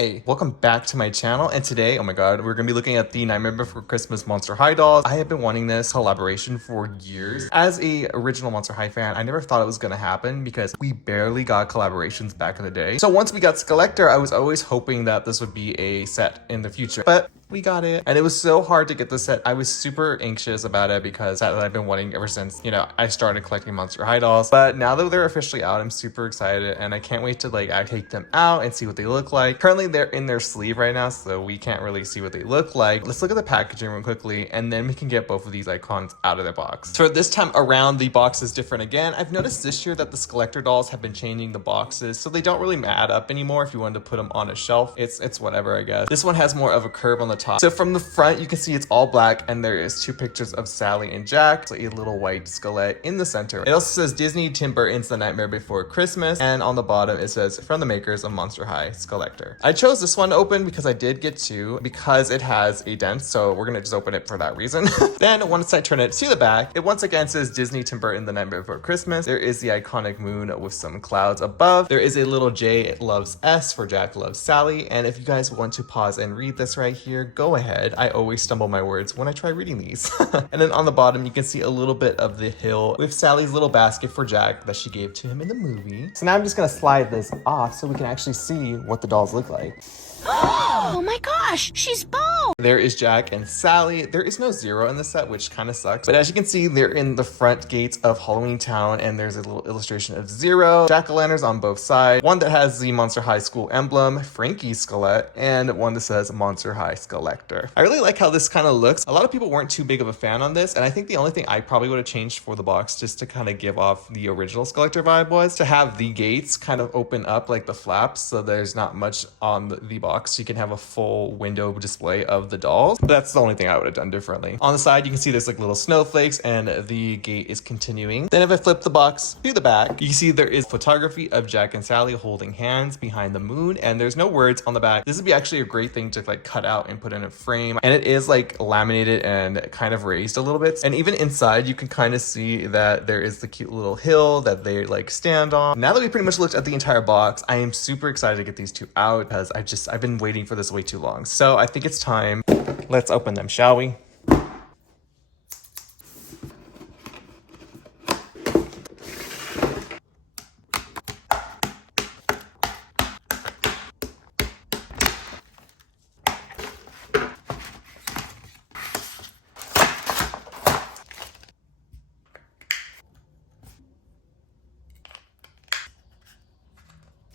Hey, welcome back to my channel, and today, oh my god, we're gonna be looking at the Nightmare Before Christmas Monster High dolls. I have been wanting this collaboration for years. As a original Monster High fan, I never thought it was gonna happen because we barely got collaborations back in the day. So once we got Skeletor, I was always hoping that this would be a set in the future, but we got it. And it was so hard to get the set. I was super anxious about it because that I've been wanting ever since, I started collecting Monster High dolls. But now that they're officially out, I'm super excited and I can't wait to I take them out and see what they look like. Currently, they're in their sleeve right now, so we can't really see what they look like. Let's look at the packaging real quickly and then we can get both of these icons out of their box. So this time around, the box is different again. I've noticed this year that the Skeletor dolls have been changing the boxes, so they don't really add up anymore. If you wanted to put them on a shelf, it's whatever, I guess. This one has more of a curve on the top. So from the front, you can see it's all black and there is two pictures of Sally and Jack. So a little white skeleton in the center. It also says Disney Tim Burton's The Nightmare Before Christmas, and on the bottom it says from the makers of Monster High, Skeletor. I chose this one to open because I did get two because it has a dent, so we're gonna just open it for that reason. Then once I turn it to the back, it once again says Disney Tim Burton The Nightmare Before Christmas. There is the iconic moon with some clouds above. There is a little J loves S for Jack loves Sally, and if you guys want to pause and read this right here, go ahead. I always stumble my words when I try reading these. And then on the bottom, you can see a little bit of the hill with Sally's little basket for Jack that she gave to him in the movie. So now I'm just gonna slide this off so we can actually see what the dolls look like. Oh my gosh, she's bald! There is Jack and Sally. There is no Zero in the set, which kind of sucks. But as you can see, they're in the front gates of Halloween Town, and there's a little illustration of Zero, jack-o'-lanterns on both sides, one that has the Monster High School emblem, Frankie's skeleton, and one that says Monster High Skeletor. I really like how this kind of looks. A lot of people weren't too big of a fan on this, and I think the only thing I probably would have changed for the box just to kind of give off the original Skeletor vibe was to have the gates kind of open up like the flaps, so there's not much on the box. So you can have a full window display of the dolls. But that's the only thing I would have done differently. On the side, you can see there's like little snowflakes and the gate is continuing. Then if I flip the box to the back, you can see there is photography of Jack and Sally holding hands behind the moon, and there's no words on the back. This would be actually a great thing to cut out and put in a frame. And it is laminated and kind of raised a little bit. And even inside, you can kind of see that there is the cute little hill that they stand on. Now that we pretty much looked at the entire box, I am super excited to get these two out because I've been waiting for this way too long. So I think it's time. Let's open them, shall we?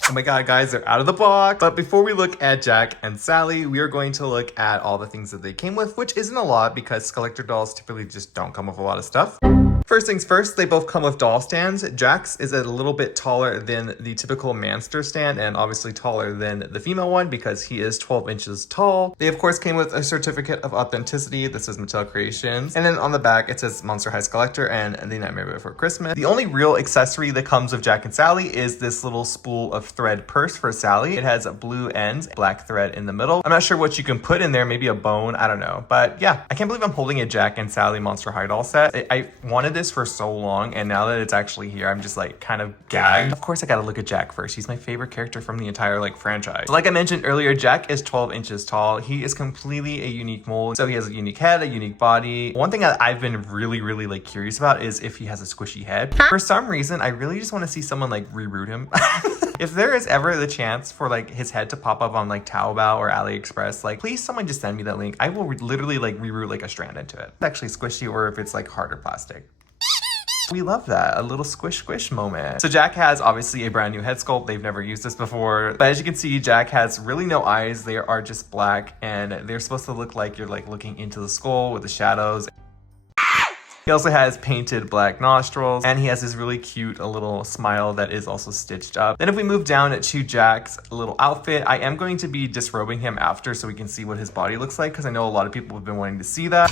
Oh my god, guys, they're out of the box. But before we look at Jack and Sally, we are going to look at all the things that they came with, which isn't a lot because Skeletor dolls typically just don't come with a lot of stuff. First things first, they both come with doll stands. Jack's is a little bit taller than the typical Manster stand and obviously taller than the female one because he is 12 inches tall. They of course came with a certificate of authenticity. This is Mattel Creations. And then on the back, it says Monster High Skeletor and The Nightmare Before Christmas. The only real accessory that comes with Jack and Sally is this little spool of thread purse for Sally. It has blue ends, black thread in the middle. I'm not sure what you can put in there, maybe a bone, I don't know. But yeah, I can't believe I'm holding a Jack and Sally Monster High doll set. I wanted this for so long, and now that it's actually here, I'm just kind of gagged. Of course, I gotta look at Jack first. He's my favorite character from the entire franchise. So, like I mentioned earlier, Jack is 12 inches tall. He is completely a unique mold. So he has a unique head, a unique body. One thing that I've been really curious about is if he has a squishy head. For some reason, I really just want to see someone reroot him. If there is ever the chance for his head to pop up on Taobao or AliExpress, please someone just send me that link. I will literally reroot a strand into it. It's actually squishy, or if it's harder plastic. We love that, a little squish moment. So Jack has obviously a brand new head sculpt. They've never used this before. But as you can see, Jack has really no eyes. They are just black, and they're supposed to look like you're looking into the skull with the shadows. He also has painted black nostrils, and he has this really cute little smile that is also stitched up. Then if we move down to Jack's little outfit, I am going to be disrobing him after so we can see what his body looks like, because I know a lot of people have been wanting to see that.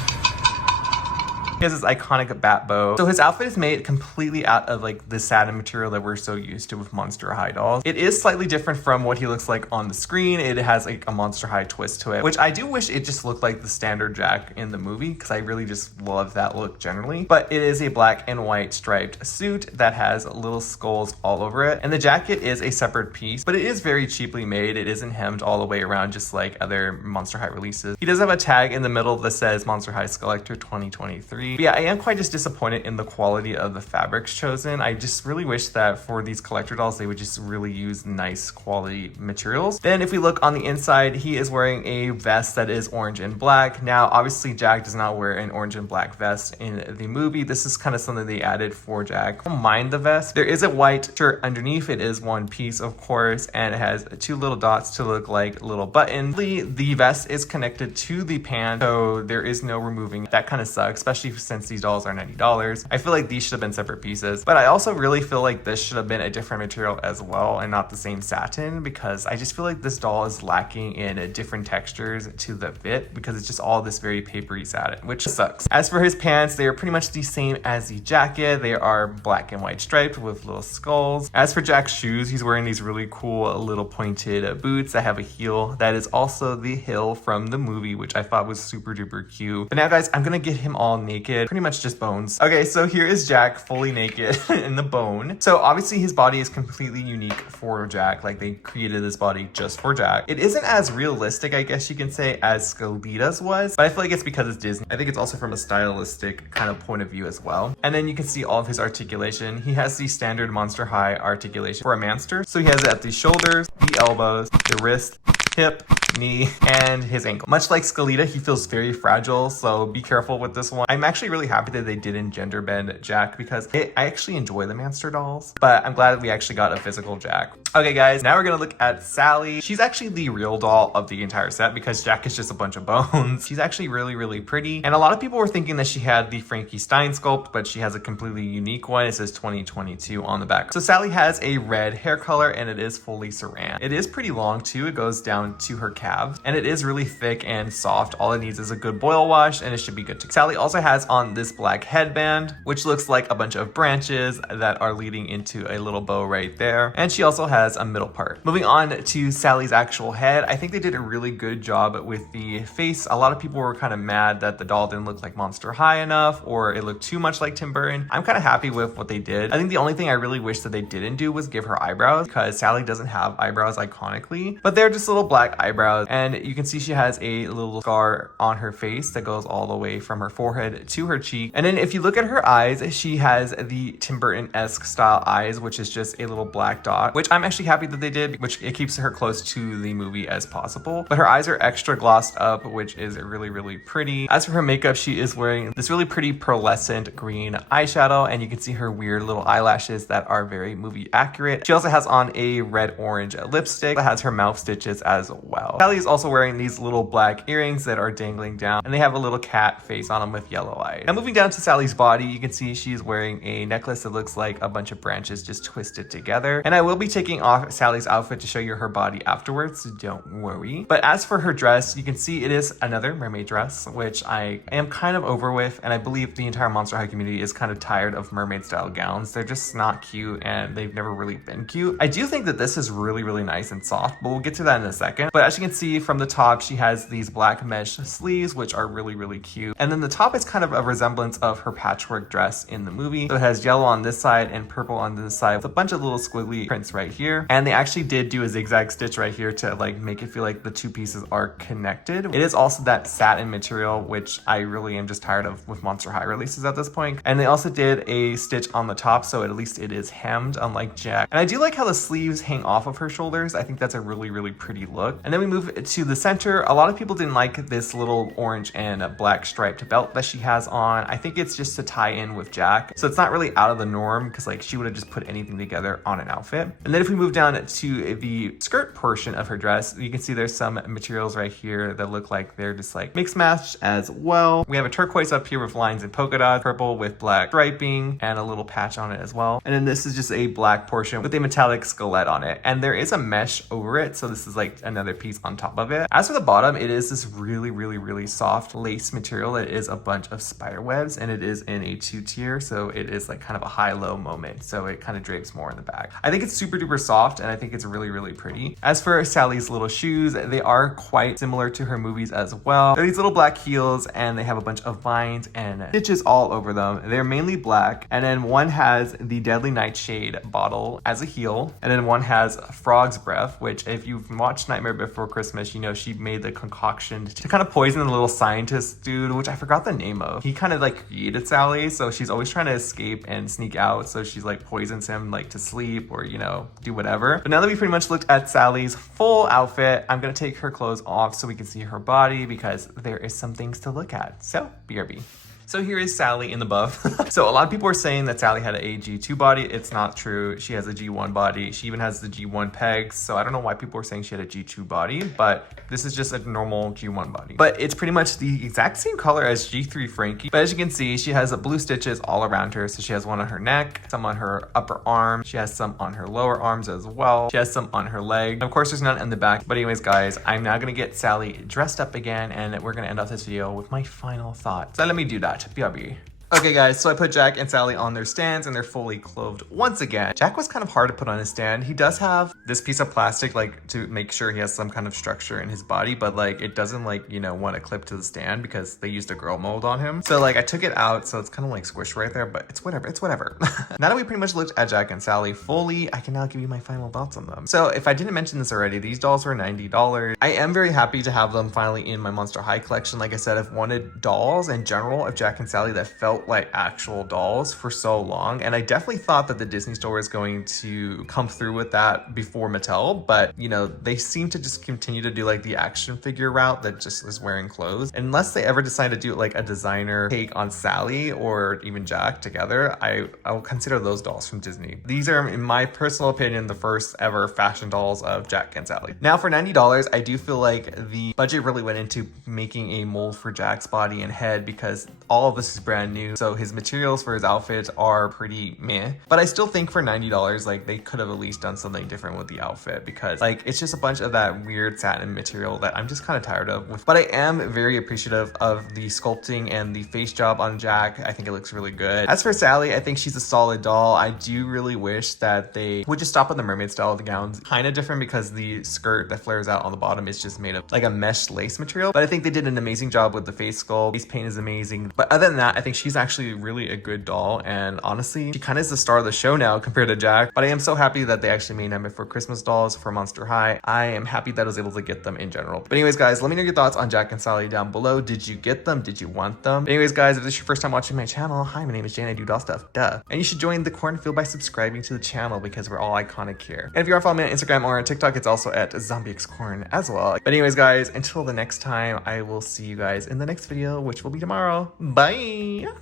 He has this iconic bat bow. So his outfit is made completely out of like the satin material that we're so used to with Monster High dolls. It is slightly different from what he looks like on the screen. It has like a Monster High twist to it, which I do wish it just looked like the standard Jack in the movie because I really just love that look generally. But it is a black and white striped suit that has little skulls all over it. And the jacket is a separate piece, but it is very cheaply made. It isn't hemmed all the way around just like other Monster High releases. He does have a tag in the middle that says Monster High Collector 2023. But yeah, I am quite just disappointed in the quality of the fabrics chosen. I just really wish that for these collector dolls, they would just really use nice quality materials. Then if we look on the inside, he is wearing a vest that is orange and black. Now, obviously Jack does not wear an orange and black vest in the movie. This is kind of something they added for Jack. I don't mind the vest. There is a white shirt underneath. It is one piece, of course, and it has two little dots to look like little buttons. The vest is connected to the pants, so there is no removing. That kind of sucks, especially since these dolls are $90. I feel like these should have been separate pieces, but I also really feel like this should have been a different material as well and not the same satin, because I just feel like this doll is lacking in different textures to the fit because it's just all this very papery satin, which sucks. As for his pants, they are pretty much the same as the jacket. They are black and white striped with little skulls. As for Jack's shoes, he's wearing these really cool little pointed boots that have a heel that is also the heel from the movie, which I thought was super duper cute. But now guys, I'm gonna get him all naked, pretty much just bones. Okay, so here is Jack fully naked in the bone. So obviously his body is completely unique for Jack. Like they created this body just for Jack. It isn't as realistic, I guess you can say, as Skelita's was, but I feel like it's because it's Disney. I think it's also from a stylistic kind of point of view as well. And then you can see all of his articulation. He has the standard Monster High articulation for a manster. So he has it at the shoulders, the elbows, the wrist, hip, knee, and his ankle. Much like Skelita, he feels very fragile, so be careful with this one. I'm actually really happy that they didn't gender bend Jack because I actually enjoy the Manster dolls, but I'm glad that we actually got a physical Jack. Okay guys, now we're gonna look at Sally. She's actually the real doll of the entire set because Jack is just a bunch of bones. She's actually really, really pretty. And a lot of people were thinking that she had the Frankie Stein sculpt, but she has a completely unique one. It says 2022 on the back. So Sally has a red hair color and it is fully saran. It is pretty long too. It goes down to her calves and it is really thick and soft. All it needs is a good boil wash and it should be good to go. Sally also has on this black headband, which looks like a bunch of branches that are leading into a little bow right there. And she also has a middle part. Moving on to Sally's actual head, I think they did a really good job with the face. A lot of people were kind of mad that the doll didn't look like Monster High enough or it looked too much like Tim Burton. I'm kind of happy with what they did. I think the only thing I really wish that they didn't do was give her eyebrows because Sally doesn't have eyebrows iconically, but they're just little black eyebrows. And you can see she has a little scar on her face that goes all the way from her forehead to her cheek. And then if you look at her eyes, she has the Tim Burton-esque style eyes, which is just a little black dot, which I'm actually happy that they did, which it keeps her close to the movie as possible. But her eyes are extra glossed up, which is really, really pretty. As for her makeup, she is wearing this really pretty pearlescent green eyeshadow, and you can see her weird little eyelashes that are very movie accurate. She also has on a red-orange lipstick that has her mouth stitches as well. Sally is also wearing these little black earrings that are dangling down, and they have a little cat face on them with yellow eyes. Now moving down to Sally's body, you can see she's wearing a necklace that looks like a bunch of branches just twisted together. And I will be taking off Sally's outfit to show you her body afterwards, so don't worry. But as for her dress, you can see it is another mermaid dress, which I am kind of over with, and I believe the entire Monster High community is kind of tired of mermaid style gowns. They're just not cute and they've never really been cute. I do think that this is really, really nice and soft, but we'll get to that in a second. But as you can see from the top, she has these black mesh sleeves, which are really, really cute. And then the top is kind of a resemblance of her patchwork dress in the movie. So it has yellow on this side and purple on this side with a bunch of little squiggly prints right here. And they actually did do a zigzag stitch right here to like make it feel like the two pieces are connected. It is also that satin material, which I really am just tired of with Monster High releases at this point. And they also did a stitch on the top, so at least it is hemmed, unlike Jack. And I do like how the sleeves hang off of her shoulders. I think that's a really, really pretty look. And then we move to the center. A lot of people didn't like this little orange and black striped belt that she has on. I think it's just to tie in with Jack. So it's not really out of the norm because like she would have just put anything together on an outfit. And then if we we move down to the skirt portion of her dress, you can see there's some materials right here that look like they're just like mixed match as well. We have a turquoise up here with lines and polka dots, purple with black striping and a little patch on it as well. And then this is just a black portion with a metallic skelet on it. And there is a mesh over it, so this is like another piece on top of it. As for the bottom, it is this really soft lace material. It is a bunch of spider webs and it is in a 2-tier, so it is like kind of a high-low moment, so it kind of drapes more in the back. I think it's super duper soft and I think it's really pretty. As for Sally's little shoes, they are quite similar to her movies as well. They're these little black heels and they have a bunch of vines and stitches all over them. They're mainly black, and then one has the Deadly Nightshade bottle as a heel, and then one has Frog's Breath, which if you've watched Nightmare Before Christmas, you know she made the concoction to kind of poison the little scientist dude, which I forgot the name of. He kind of like created Sally, so she's always trying to escape and sneak out, so she's like poisons him like to sleep or, you know, do whatever. But now that we pretty much looked at Sally's full outfit, I'm gonna take her clothes off so we can see her body because there is some things to look at. So BRB. So here is Sally in the buff. So a lot of people are saying that Sally had a G2 body. It's not true. She has a G1 body. She even has the G1 pegs. So I don't know why people are saying she had a G2 body, but this is just a normal G1 body. But it's pretty much the exact same color as G3 Frankie. But as you can see, she has blue stitches all around her. So she has one on her neck, some on her upper arm. She has some on her lower arms as well. She has some on her leg. And of course, there's none in the back. But anyways, guys, I'm now gonna get Sally dressed up again, and we're gonna end off this video with my final thoughts. So let me do that. BRB. Okay guys, so I put Jack and Sally on their stands and they're fully clothed once again. Jack was kind of hard to put on his stand. He does have this piece of plastic like to make sure he has some kind of structure in his body, but like it doesn't like, you know, want to clip to the stand because they used a girl mold on him. So like I took it out, so it's kind of like squished right there, but it's whatever, Now that we pretty much looked at Jack and Sally fully, I can now give you my final thoughts on them. So if I didn't mention this already, these dolls were $90. I am very happy to have them finally in my Monster High collection. Like I said, I've wanted dolls in general of Jack and Sally that felt like actual dolls for so long, and I definitely thought that the Disney store was going to come through with that before Mattel, but you know, they seem to just continue to do like the action figure route that just is wearing clothes. Unless they ever decide to do like a designer take on Sally or even Jack together, I'll consider those dolls from Disney. These are, in my personal opinion, the first ever fashion dolls of Jack and Sally. Now for $90, I do feel like the budget really went into making a mold for Jack's body and head because all of this is brand new, so his materials for his outfits are pretty meh. But I still think for $90, like they could have at least done something different with the outfit because like it's just a bunch of that weird satin material that I'm just kind of tired of. But I am very appreciative of the sculpting and the face job on Jack. I think it looks really good. As for Sally, I think she's a solid doll. I do really wish that they would just stop with the mermaid style of the gowns. Kind of different because the skirt that flares out on the bottom is just made of like a mesh lace material. But I think they did an amazing job with the face sculpt. Face paint is amazing. But other than that, I think she's actually really a good doll, and honestly she kind of is the star of the show now compared to Jack. But I am so happy that they actually made Nightmare Before Christmas dolls for Monster High. I am happy that I was able to get them in general. But anyways guys, let me know your thoughts on Jack and Sally down below. Did you get them? Did you want them? But anyways guys, if this is your first time watching my channel, hi, my name is Jane. I do doll stuff, duh. And you should join the cornfield by subscribing to the channel because we're all iconic here. And if you are following me on Instagram or on TikTok, it's also at ZombieXCorn as well. But anyways guys, until the next time, I will see you guys in the next video, which will be tomorrow. Bye.